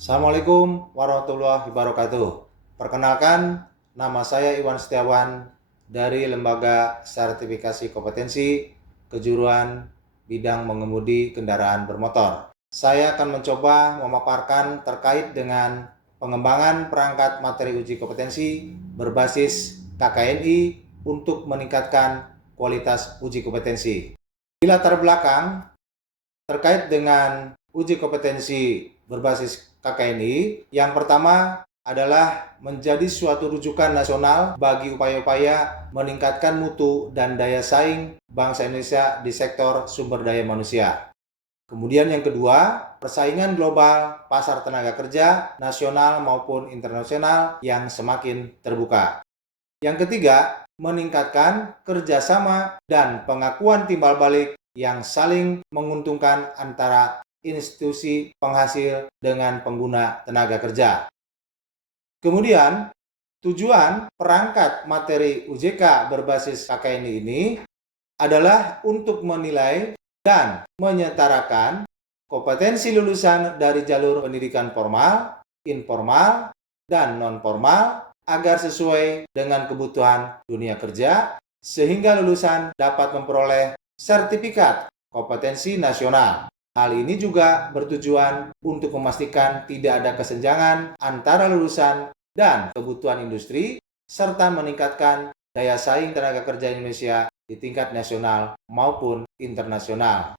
Assalamualaikum warahmatullahi wabarakatuh. Perkenalkan, nama saya Iwan Setiawan dari Lembaga Sertifikasi Kompetensi Kejuruan Bidang Mengemudi Kendaraan Bermotor. Saya akan mencoba memaparkan terkait dengan pengembangan perangkat materi uji kompetensi berbasis KKNI untuk meningkatkan kualitas uji kompetensi. Di latar belakang terkait dengan uji kompetensi berbasis KKNI, yang pertama adalah menjadi suatu rujukan nasional bagi upaya-upaya meningkatkan mutu dan daya saing bangsa Indonesia di sektor sumber daya manusia. Kemudian yang kedua, persaingan global pasar tenaga kerja nasional maupun internasional yang semakin terbuka. Yang ketiga, meningkatkan kerjasama dan pengakuan timbal balik yang saling menguntungkan antara institusi penghasil dengan pengguna tenaga kerja. Kemudian, tujuan perangkat materi UJK berbasis KKNI ini adalah untuk menilai dan menyetarakan kompetensi lulusan dari jalur pendidikan formal, informal, dan non-formal agar sesuai dengan kebutuhan dunia kerja, sehingga lulusan dapat memperoleh sertifikat kompetensi nasional. Hal ini juga bertujuan untuk memastikan tidak ada kesenjangan antara lulusan dan kebutuhan industri, serta meningkatkan daya saing tenaga kerja Indonesia di tingkat nasional maupun internasional.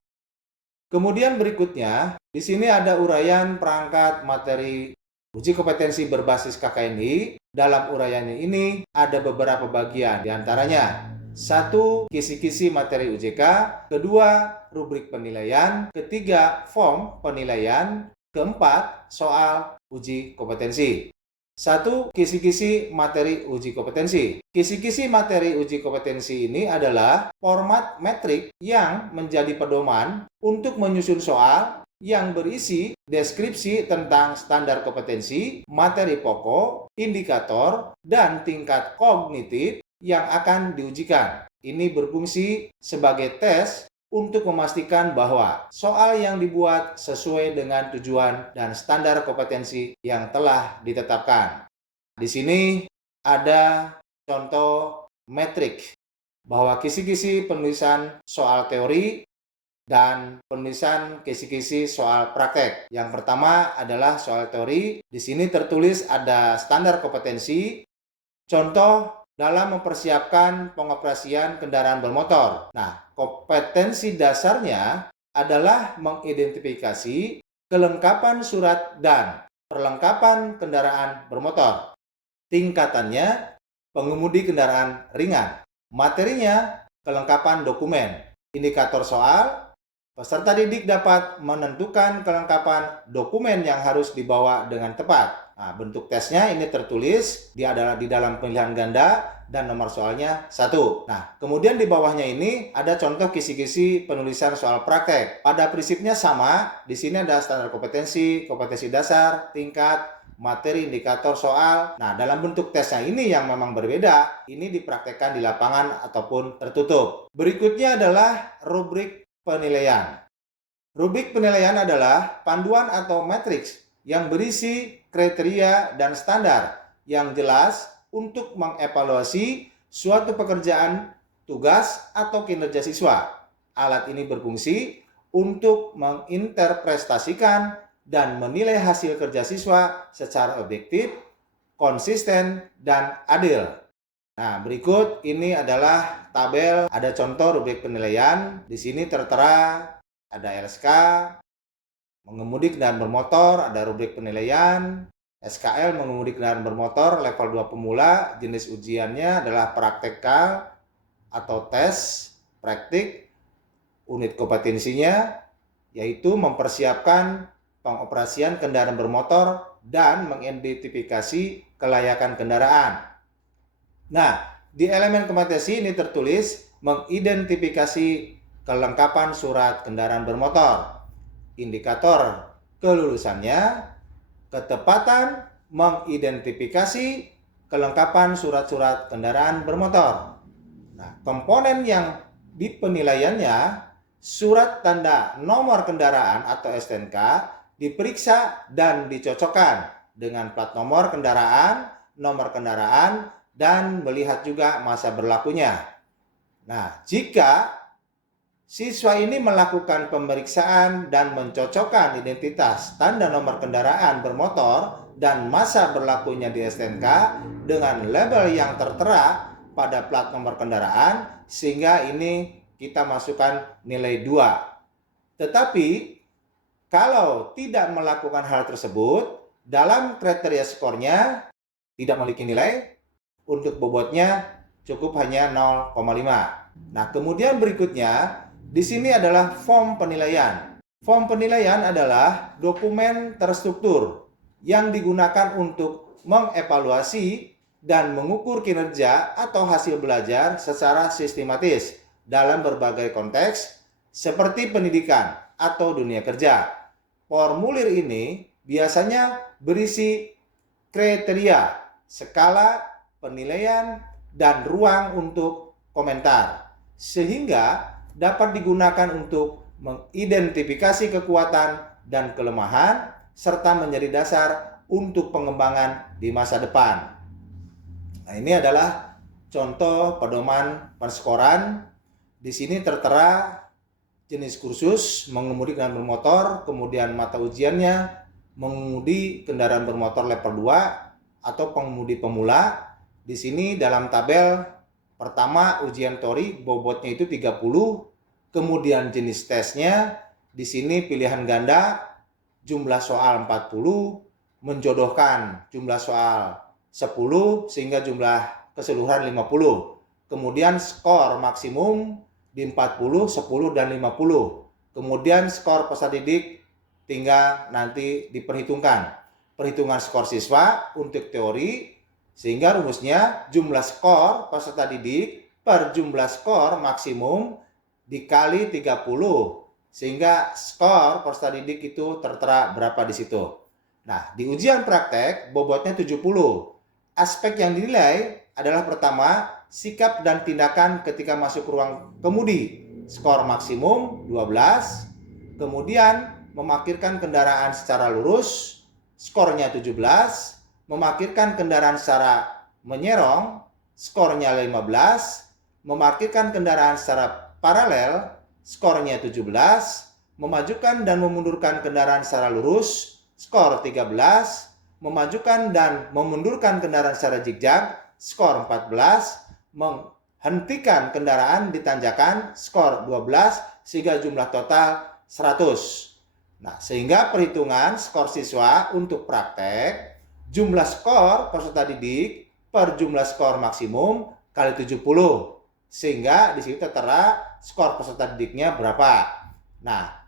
Kemudian berikutnya, di sini ada uraian perangkat materi uji kompetensi berbasis KKNI. Dalam uraian ini ada beberapa bagian, diantaranya: satu, kisi-kisi materi UJK, kedua, rubrik penilaian, ketiga, form penilaian, keempat, soal uji kompetensi. Satu, kisi-kisi materi uji kompetensi. Kisi-kisi materi uji kompetensi ini adalah format metrik yang menjadi pedoman untuk menyusun soal yang berisi deskripsi tentang standar kompetensi, materi pokok, indikator, dan tingkat kognitif yang akan diujikan. Ini berfungsi sebagai tes untuk memastikan bahwa soal yang dibuat sesuai dengan tujuan dan standar kompetensi yang telah ditetapkan. Di sini ada contoh metrik bahwa kisi-kisi penulisan soal teori dan penulisan kisi-kisi soal praktek. Yang pertama adalah soal teori. Di sini tertulis ada standar kompetensi, contoh dalam mempersiapkan pengoperasian kendaraan bermotor. Nah, kompetensi dasarnya adalah mengidentifikasi kelengkapan surat dan perlengkapan kendaraan bermotor. Tingkatannya, pengemudi kendaraan ringan. Materinya, kelengkapan dokumen. Indikator soal, peserta didik dapat menentukan kelengkapan dokumen yang harus dibawa dengan tepat. Nah, bentuk tesnya ini tertulis di dalam pilihan ganda dan nomor soalnya 1. Nah, kemudian di bawahnya ini ada contoh kisi-kisi penulisan soal praktek. Pada prinsipnya sama, di sini ada standar kompetensi, kompetensi dasar, tingkat, materi, indikator soal. Nah, dalam bentuk tesnya ini yang memang berbeda, ini dipraktekkan di lapangan ataupun tertutup. Berikutnya adalah rubrik penilaian. Rubrik penilaian adalah panduan atau matriks yang berisi kriteria dan standar yang jelas untuk mengevaluasi suatu pekerjaan, tugas, atau kinerja siswa. Alat ini berfungsi untuk menginterpretasikan dan menilai hasil kerja siswa secara objektif, konsisten, dan adil. Nah, berikut ini adalah tabel, ada contoh rubrik penilaian. Di sini tertera ada LSK, mengemudi kendaraan bermotor, ada rubrik penilaian, SKL mengemudi kendaraan bermotor level 2 pemula, jenis ujiannya adalah praktikal atau tes praktik. Unit kompetensinya yaitu mempersiapkan pengoperasian kendaraan bermotor dan mengidentifikasi kelayakan kendaraan. Nah, di elemen kompetensi ini tertulis mengidentifikasi kelengkapan surat kendaraan bermotor, indikator kelulusannya, ketepatan mengidentifikasi kelengkapan surat-surat kendaraan bermotor. Nah, komponen yang di penilaiannya, surat tanda nomor kendaraan atau STNK diperiksa dan dicocokkan dengan plat nomor kendaraan, nomor kendaraan, dan melihat juga masa berlakunya. Nah, jika siswa ini melakukan pemeriksaan dan mencocokkan identitas tanda nomor kendaraan bermotor dan masa berlakunya di STNK dengan label yang tertera pada plat nomor kendaraan, sehingga ini kita masukkan nilai 2. Tetapi kalau tidak melakukan hal tersebut, dalam kriteria skornya tidak memiliki nilai, untuk bobotnya cukup hanya 0,5. Nah, kemudian berikutnya di sini adalah form penilaian. Form penilaian adalah dokumen terstruktur yang digunakan untuk mengevaluasi dan mengukur kinerja atau hasil belajar secara sistematis dalam berbagai konteks seperti pendidikan atau dunia kerja. Formulir ini biasanya berisi kriteria, skala penilaian, dan ruang untuk komentar, sehingga dapat digunakan untuk mengidentifikasi kekuatan dan kelemahan serta menjadi dasar untuk pengembangan di masa depan. Nah, ini adalah contoh pedoman perskoran. Di sini tertera jenis kursus mengemudi kendaraan bermotor, kemudian mata ujiannya mengemudi kendaraan bermotor level 2 atau pengemudi pemula. Di sini dalam tabel pertama ujian teori bobotnya itu 30, kemudian jenis tesnya di sini pilihan ganda jumlah soal 40, menjodohkan jumlah soal 10 sehingga jumlah keseluruhan 50. Kemudian skor maksimum di 40, 10 dan 50. Kemudian skor peserta didik tinggal nanti diperhitungkan. Perhitungan skor siswa untuk teori, sehingga rumusnya jumlah skor peserta didik per jumlah skor maksimum dikali 30, sehingga skor peserta didik itu tertera berapa di situ. Nah, di ujian praktek bobotnya 70. Aspek yang dinilai adalah pertama, sikap dan tindakan ketika masuk ruang kemudi. Skor maksimum 12. Kemudian memarkirkan kendaraan secara lurus, skornya 17. Memarkirkan kendaraan secara menyerong, skornya 15. Memarkirkan kendaraan secara paralel, skornya 17. Memajukan dan memundurkan kendaraan secara lurus, skor 13. Memajukan dan memundurkan kendaraan secara zigzag, skor 14. Menghentikan kendaraan di tanjakan, skor 12, sehingga jumlah total 100. Nah, sehingga perhitungan skor siswa untuk praktek, jumlah skor peserta didik per jumlah skor maksimum kali 70. Sehingga di sini tertera skor peserta didiknya berapa. Nah,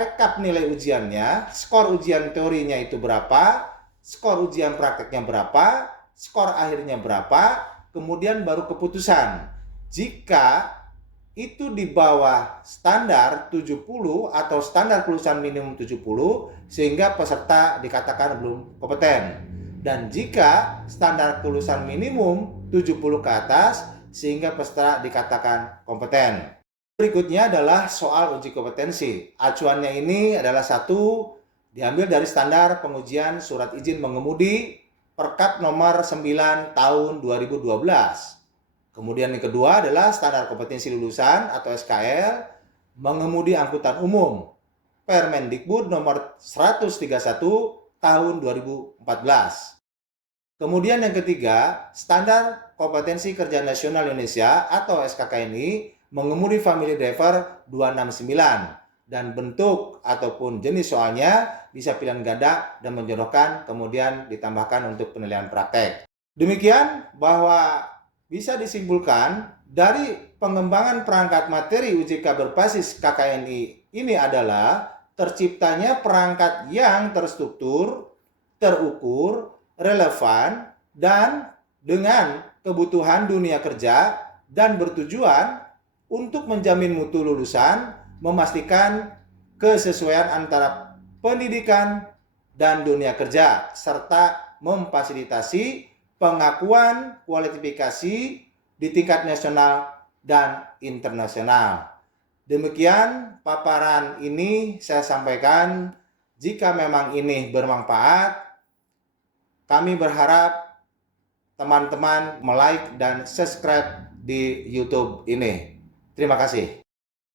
rekap nilai ujiannya, skor ujian teorinya itu berapa, skor ujian prakteknya berapa, skor akhirnya berapa, kemudian baru keputusan. Jika itu di bawah standar 70 atau standar kelulusan minimum 70, sehingga peserta dikatakan belum kompeten. Dan jika standar kelulusan minimum 70 ke atas, sehingga peserta dikatakan kompeten. Berikutnya adalah soal uji kompetensi. Acuannya ini adalah diambil dari standar pengujian surat izin mengemudi Perkap nomor 9 tahun 2012. Kemudian yang kedua adalah standar kompetensi lulusan atau SKL mengemudi angkutan umum Permendikbud nomor 131 tahun 2014. Kemudian yang ketiga, standar kompetensi kerja nasional Indonesia atau SKKNI mengemudi family driver 269, dan bentuk ataupun jenis soalnya bisa pilihan ganda dan menjodohkan, kemudian ditambahkan untuk penilaian praktek. Demikian bahwa bisa disimpulkan dari pengembangan perangkat materi UJK berbasis KKNI ini adalah terciptanya perangkat yang terstruktur, terukur, relevan, dan dengan kebutuhan dunia kerja dan bertujuan untuk menjamin mutu lulusan, memastikan kesesuaian antara pendidikan dan dunia kerja, serta memfasilitasi pengakuan kualifikasi di tingkat nasional dan internasional. Demikian paparan ini saya sampaikan. Jika memang ini bermanfaat, kami berharap teman-teman like dan subscribe di YouTube ini. Terima kasih.